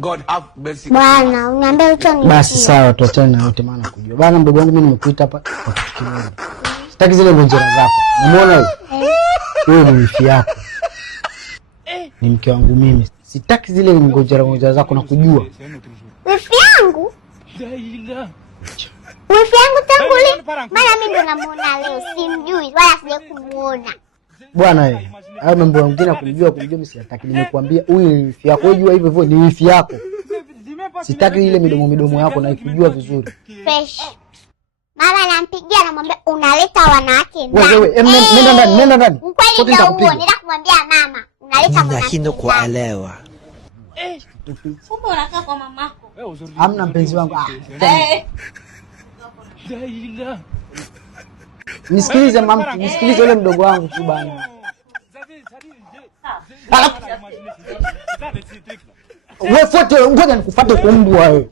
God have mercy. Bwana, uniambie hicho ni. Basi sawa, tuachane na yote maana kujua. Bwana mdogo wangu mimi nimekuita hapa kwa kitu kimoja. Sitaki zile ngonjera zako. Umeona wewe? Wewe ni wifi yako. Ni mke wangu mimi. Sitaki zile ngonjera zako na kujua. Wifi yangu? Wifi yangu tangu lini? Maana mimi ndo namuona leo, simjui wala sija kumuona. Bwana wewe, hayo mambo mengine kumjua mimi sitaki. Nimekuambia huyu ni wifi yako. Unajua hivyo ni wifi yako. Sitaki ile midomo yako na ikujua vizuri. Fresh. Mama anampigia anamwambia unaleta wanawake ndani. Wewe, nenda ndani. Kweli ndio huo, nenda kumwambia mama, unaleta wanawake. Lakini kuelewa. Kumbe unakaa kwa mamako. Hamna mpenzi wangu. Nisikilize mama, nisikilize yule mdogo wangu tu bana. Wewe foto ngoja nikufuate kumbwa wewe.